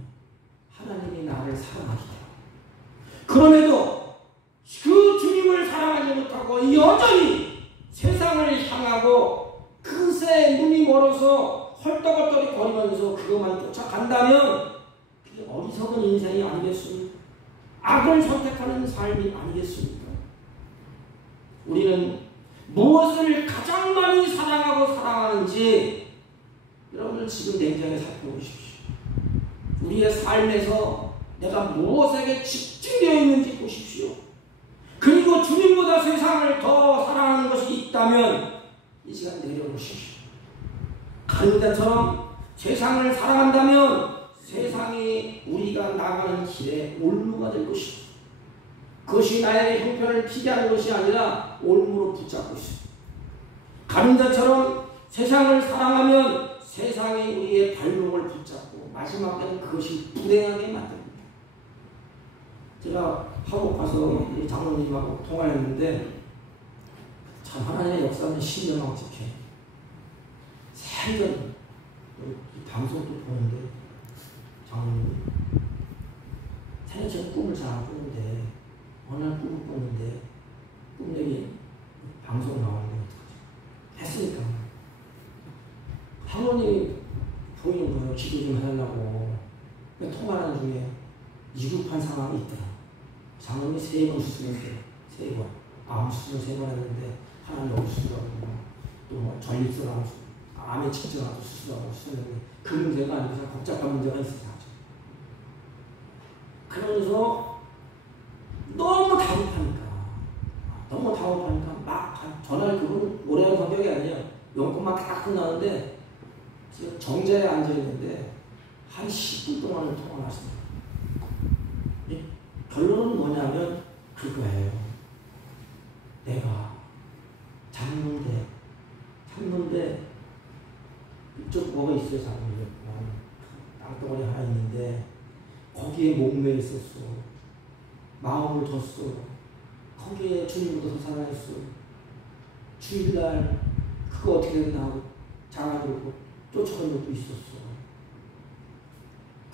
하나님이 나를 사랑하기 때문에. 그럼에도 그 주님을 사랑하지 못하고 여전히 세상을 향하고 그새 눈이 멀어서 헐떡헐떡이 거리면서 그것만 쫓아간다면 그게 어리석은 인생이 아니겠습니까? 악을 선택하는 삶이 아니겠습니까? 우리는 무엇을 가장 많이 사랑하고 사랑하는지 여러분들 지금 냉정히 살펴보십시오. 우리의 삶에서 내가 무엇에게 집중되어 있는지 보십시오. 그리고 주님보다 세상을 더 사랑하는 것이 있다면 이 시간 내려보십시오. 가룟자처럼 세상을 사랑한다면 세상이 우리가 나가는 길에 올무가 될 것입니다. 그것이 나의 형편을 피하는 것이 아니라 올무로 붙잡고 있습니다. 가룟자처럼 세상을 사랑하면 세상이 우리의 발목을 붙잡고 마지막에는 그것이 불행하게 만듭니다. 제가 한국 가서 우리 장로님하고 통화를 했는데 참 하나님의 역사는 신명하직해. 새벽 방송도 보는데 장로님 새벽에 꿈을 잘 안 꾸는데 어느 날 꿈을 꿨는데 꿈 얘기 방송 나오는데 어떡하지? 했으니까 장로님이 보이는 거예요. 기도 좀 해달라고. 통화하는 중에 위급한 상황이 있더라. 장로님이 3번 수술했어요. 3번. 암 수술 3번 했는데 하나는 여기 수술하고 또 전립선 암에 직전하고 수술하고 수술했는데 그 문제가 아니고 복잡한 문제가 있어요. 그러면서 너무 다급하니까 막 전화를 그분 오래한 성격이 아니에요. 용건만 다 끝나는데 지금 정자에 앉아있는데 한 10분 동안을 통화를 하십니다. 결론은 뭐냐면 그거예요. 내가 잡는데 이쪽 뭐가 있어요. 잡는데 땅덩어리 하나 있는데 거기에 목매 있었어. 마음을 뒀어. 거기에 주님보다 더 사랑했어. 주일날 그거 어떻게 됐나 하고 장난으로 쫓아간 것도 있었어.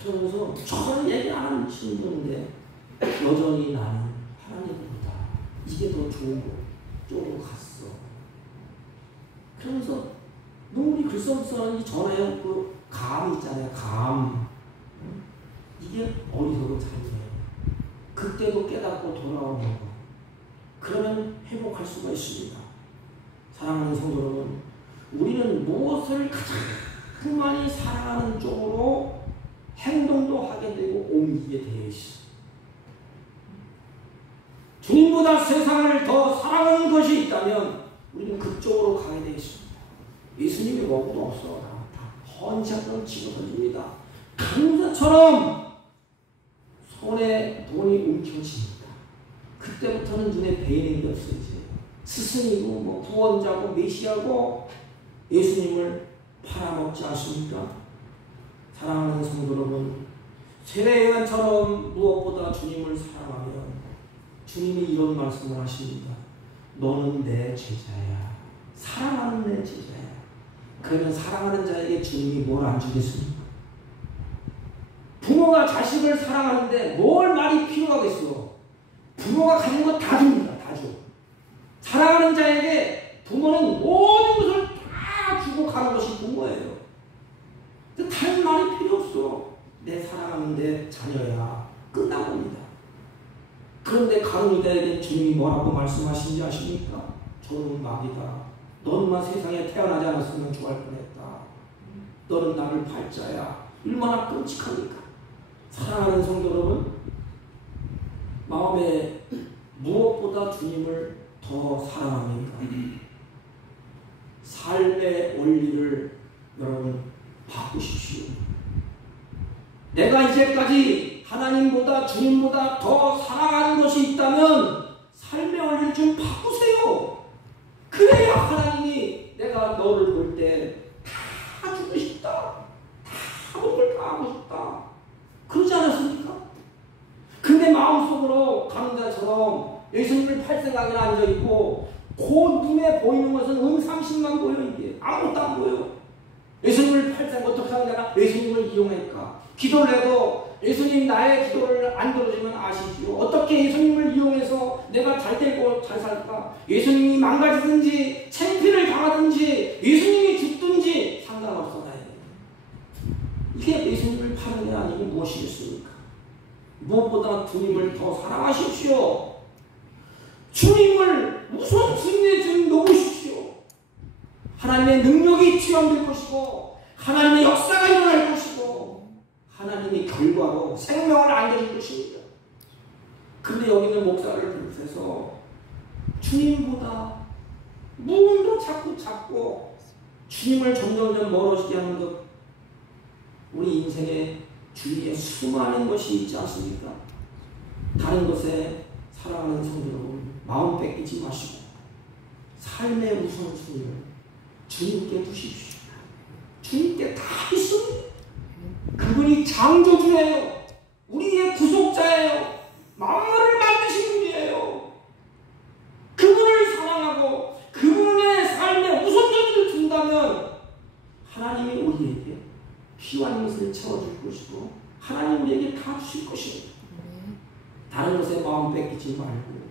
그러면서 저는 얘기 안 하시는 분인데 여전히 나는 하나님보다 이게 더 좋은 쪽으로 갔어. 그러면서 눈물이 글썽글썽하는 이 전화에 그 감 있잖아요. 감. 이게 어리석은 삶이에요. 그때도 깨닫고 돌아오는 거. 그러면 회복할 수가 있습니다. 사랑하는 성도 여러분, 우리는 무엇을 가장 많이 사랑하는 쪽으로 행동도 하게 되고 옮기게 되어 있습니다. 주님보다 세상을 더 사랑하는 것이 있다면 우리는 그쪽으로 가게 되어 있습니다. 예수님이 뭐고도 없어. 다 헌신하는 치고 던집니다. 강자처럼 손에 돈이 움켜집니다. 그때부터는 눈에 뵈이는 게 없어요. 스승이고 뭐 구원자고 메시아고 예수님을 팔아먹지 않습니까? 사랑하는 성도 여러분, 세례요한처럼 무엇보다 주님을 사랑하면 주님이 이런 말씀을 하십니다. 너는 내 제자야. 사랑하는 내 제자야. 그러면 사랑하는 자에게 주님이 뭘 안 주겠습니까? 부모가 자식을 사랑하는데 뭘 말이 필요하겠어? 부모가 가진 거 다 줍니다. 다 줘. 사랑하는 자에게 부모는 모든 것을 다 주고 가는 것이 부모예요. 다른 말이 필요 없어. 내 사랑하는 내 자녀야. 끝난 겁니다. 그런데 가룟 유다에게 주님이 뭐라고 말씀하신지 아십니까? 저는 마귀다. 너는만 세상에 태어나지 않았으면 좋아할 뻔했다. 너는 나를 팔자야. 얼마나 끔찍합니까? 사랑하는 성도 여러분, 마음에 무엇보다 주님을 더 사랑합니까? 삶의 원리를 여러분 바꾸십시오. 내가 이제까지 하나님보다 주님보다 더 사랑하는 것이 있다면 삶의 원리를 좀 바꾸세요. 그래야 하나님이 내가 너를 볼 때 다 주고 싶다, 다 복을 다 하고 싶다, 그러지 않았습니까? 근데 마음속으로 가는 자처럼 예수님을 팔 생각에 앉아있고 그 눈에 보이는 것은 음상심만 보여. 이게 아무것도 안 보여. 예수님을 팔 생각 어떻게 하면 내가 예수님을 이용할까? 기도를 해도 예수님 나의 기도를 안 들어주면 아시지요. 어떻게 예수님을 이용해서 내가 잘 되고 잘 살까? 예수님이 망가지든지 창피를 당하든지 예수님이 죽든지 상관없어 나에게. 이게 예수님을 파는 게 아니고 무엇이겠습니까? 무엇보다 주님을 더 사랑하십시오. 주님을 우선순위에 좀 놓으십시오. 하나님의 능력이 투영될 것이고 하나님의 역사가 일어날 것이고 하나님의 결과로 생명을 안겨줄 것입니다. 그런데 여기는 목사를 비롯해서 주님보다 무언도 자꾸 찾고 주님을 점점 멀어지게 하는 것, 우리 인생의 주위에 수많은 것이 있지 않습니까? 다른 것에 사랑하는 성도 여러분, 마음 뺏기지 마시고 삶의 우선순위를 주님께 두십시오. 주님께 다 있습니다. 그분이 창조주예요. 우리의 구속자예요. 만물을 만드신 분이에요. 그분을 사랑하고 그분의 삶에 우선순위를 준다면 하나님이 우리에게 필요한 것을 채워줄 것이고 하나님 우리에게 다 주실 것입니다. 다른 것에 마음 뺏기지 말고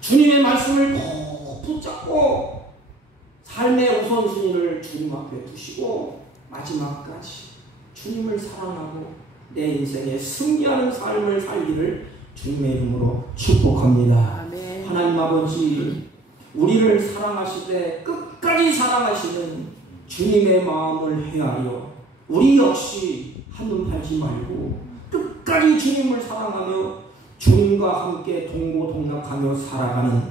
주님의 말씀을 꼭 붙잡고 삶의 우선순위를 주님 앞에 두시고 마지막까지 주님을 사랑하고 내 인생에 승리하는 삶을 살기를 주님의 이름으로 축복합니다. 아멘. 하나님 아버지, 우리를 사랑하시되 끝까지 사랑하시는 주님의 마음을 헤아려 우리 역시 한눈 팔지 말고 끝까지 주님을 사랑하며 주님과 함께 동고동락하며 살아가는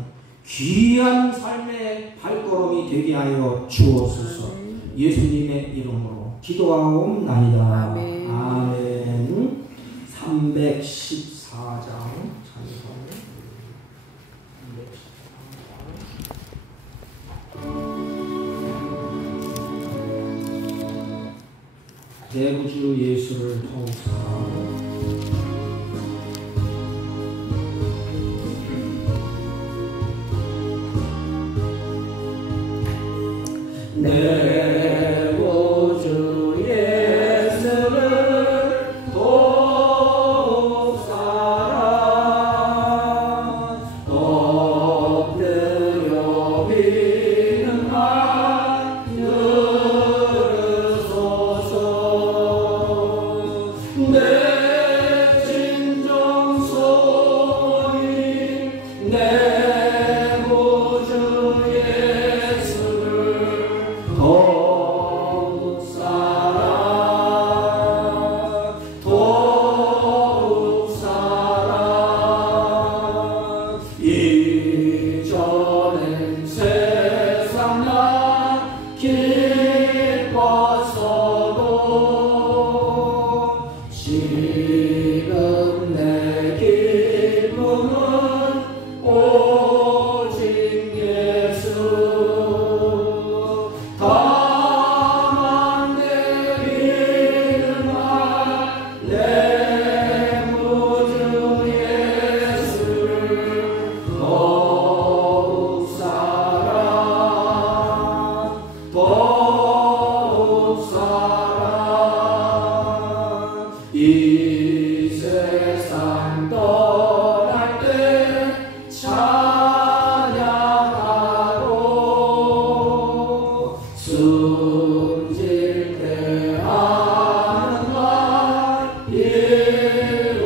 귀한 삶의 발걸음이 되게 하여 주옵소서. 예수님의 이름으로 기도하옵나이다. 아멘. 아멘. 314장 내 구주 예수를 더욱 사랑하고 내 구주 예수를 더욱 사랑 엎드려 비는 말 들으소서. 내 진정소리 내 구주 예수를 더욱 사랑 더욱 사랑 이전엔 세상 나 기뻤어도 지금 내 기쁨은 오직 예수. 다만 내리는 말 내 구주 예수를 더욱 사랑 더욱 사랑 이 세상 떠날 때 찬양하고 숨질 때 하는 말 이루어질세.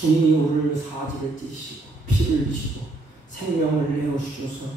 주님이 우리를 사지를 찢으시고 피를 흘리시고 생명을 내어주셔서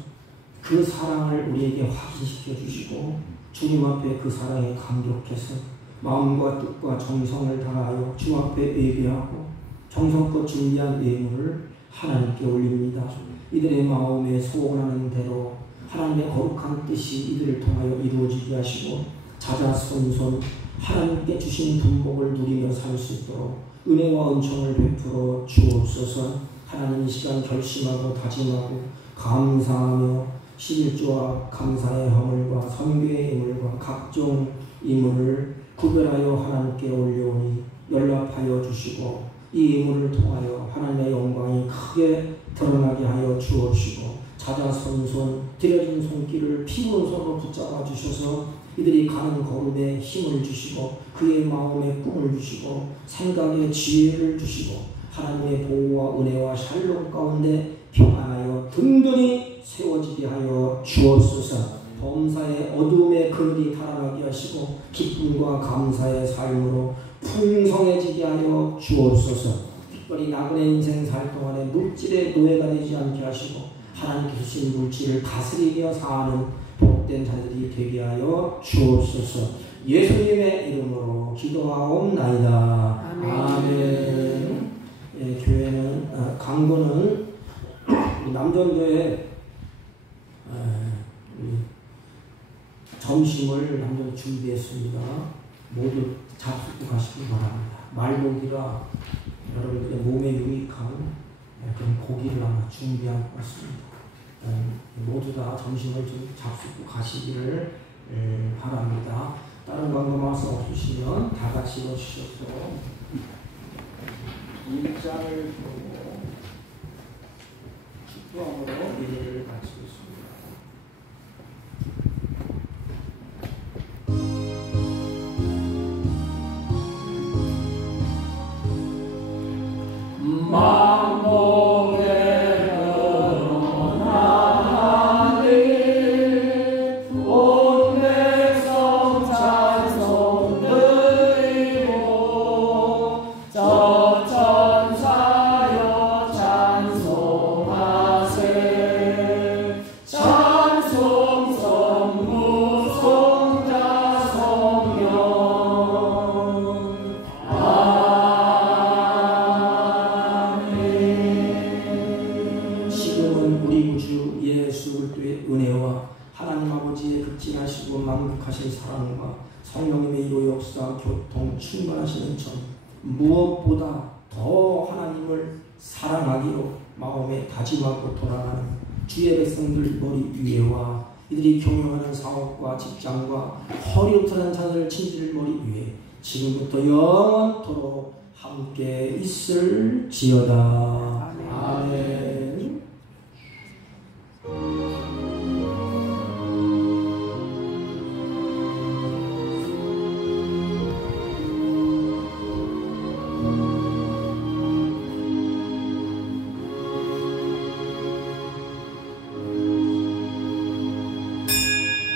그 사랑을 우리에게 확인시켜 주시고 주님 앞에 그 사랑에 감격해서 마음과 뜻과 정성을 다하여 주 앞에 예배하고 정성껏 준비한 예물을 하나님께 올립니다. 이들의 마음에 소원하는 대로 하나님의 거룩한 뜻이 이들을 통하여 이루어지게 하시고 자자손손 하나님께 주신 분복을 누리며 살 수 있도록 은혜와 은총을 베풀어 주옵소서. 하나님 이 시간 결심하고 다짐하고 감사하며 11조와 감사의 허물과 선교의 예물과 각종 예물을 구별하여 하나님께 올려오니 연락하여 주시고 이 예물을 통하여 하나님의 영광이 크게 드러나게 하여 주옵시고 자자손손 들여진 손길을 피운 손으로 붙잡아 주셔서 이들이 가는 걸음에 힘을 주시고 그의 마음에 꿈을 주시고 생각에 지혜를 주시고 하나님의 보호와 은혜와 샬롬 가운데 평안하여 든든히 세워지게 하여 주옵소서. 범사의 어두움의 그늘이 달아나게 하시고 기쁨과 감사의 삶으로 풍성해지게 하여 주옵소서. 특별히 나그네 인생 살 동안에 물질의 노예가 되지 않게 하시고 하나님께 주신 물질을 다스리며 사는 복된 자들이 되게 하여 주옵소서. 예수님의 이름으로 기도하옵나이다. 아멘. 예, 교회는 강도는 남전도에 점심을 남전도 준비했습니다. 모두 잡수고 가시기 바랍니다. 말고기라 여러분들의 몸에 유익한 그런 고기를 아마 준비한 것 같습니다. 모두 다 점심을 좀 잡수고 가시기를 바랍니다. 다른 광고 말씀 없으시면 다 같이 일어주셔서 일장을 보고 축도함으로 예배를 마치겠습니다. 충만하시는 점 무엇보다 더 하나님을 사랑하기로 마음에 다짐하고 돌아가는 주의 백성들 머리 위에와 이들이 경영하는 사업과 직장과 허리없는 자들 친지들 머리 위에 지금부터 영원토록 함께 있을지어다. 아멘.